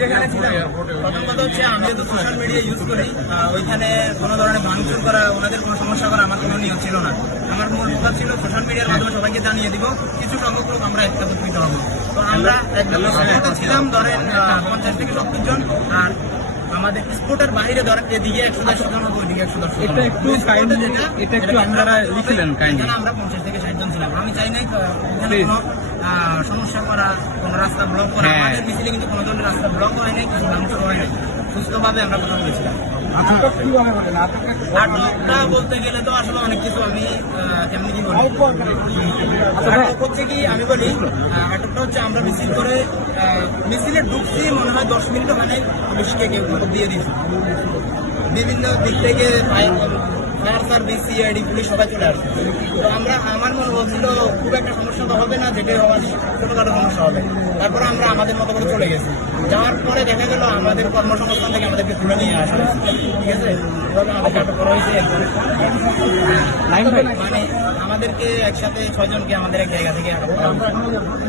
যেখানে ছিলাম, প্রথম কথা হচ্ছে আমি যেহেতু সোশ্যাল মিডিয়া ইউজ করি, ওইখানে কোনো ধরনের ভাঙচুর করা, ওনাদের কোনো সমস্যা করা আমার কোনো নিয়ম ছিল না। আমার মূল কথা ছিল সোশ্যাল মিডিয়ার মাধ্যমে সবাইকে জানিয়ে দিব কিছু সংখ্যক লোক আমরা একত্রিত হবো। তো আমরা একদম ছিলাম ধরেন 50 থেকে 70 জন, আর আমাদের স্পোর্টের বাইরে ধরেন এদিকে 110 জন হবে, ওইদিকে 110 জন। এটা একটু আপনারা লিখলেন কাইন্ডলি। আমরা 50 থেকে 60 জন ছিলাম। আমি চাই নাই এখানে কোনো সমস্যা করা, কোনো রাস্তা ব্লক করা। আমাদের মিছিলে কিন্তু কোনো ধরনের রাস্তা ব্লক হয় নাই, কিছু ভাঙচুর হয় নাই, সুস্থভাবে আমরা কথা বলেছিলাম। নাটকটা বলতে গেলে তো আসলে অনেক কিছু, আমি কেমনি কি বলি, নাটক হচ্ছে কি আমি বলি, নাটকটা হচ্ছে আমরা মিছিল করে মিছিলে ঢুকছি মনে হয় 10 মিনিট হয় নাই, পুলিশকে কেউ দিয়ে দিয়েছি। বিভিন্ন দিক থেকে ফায়ার সার্ভিস, সিআইডি, পুলিশ সবাই চলে আসছে। তো আমার মনে হচ্ছিল খুব একটা সমস্যা তো হবে না, যেটা হওয়ার ছোটখাটো সমস্যা হবে। তারপরে আমরা আমাদের মতো করে চলে গেছি। যাওয়ার পরে দেখা গেল আমাদের কর্মসংস্থান থেকে আমাদেরকে তুলে নিয়ে আসা হয়েছে। ঠিক আছে, এভাবে আমাদেরকে আটক করা হয়েছে। মানে আমাদেরকে একসাথে 6 জনকে আমাদের এক জায়গা থেকে আটক করা হয়েছে।